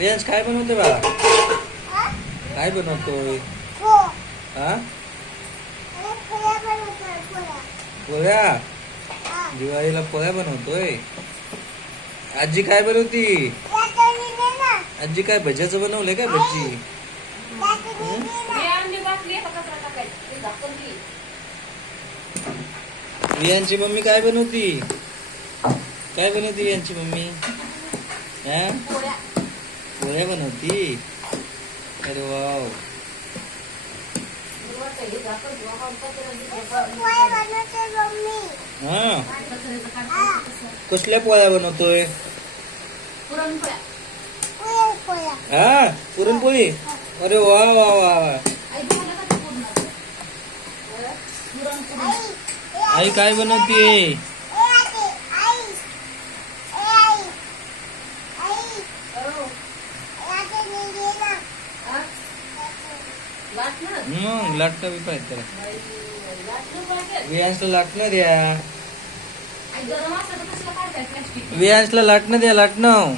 रियांश काय बनवतोय बाळा? काय बनवतोय? हा पोळ्या. दिवाळीला पोळ्या बनवतोय. आजी काय बनवती? आजी काय भज्याचं बनवलंय काय? भज्जी. रियांची मम्मी काय बनवती? काय बनवती रियांची मम्मी? हा पोळ्या बनवती. अरे वाव. हा कसल्या पोळ्या बनवतोय? हा पुरणपोळी. अरे वा वा वा वा. आई काय बनवते? लाटणं बी पाहिजे त्याला. वियांशला लाटणं द्या. वियांशला लाटणं द्या. लाटणं.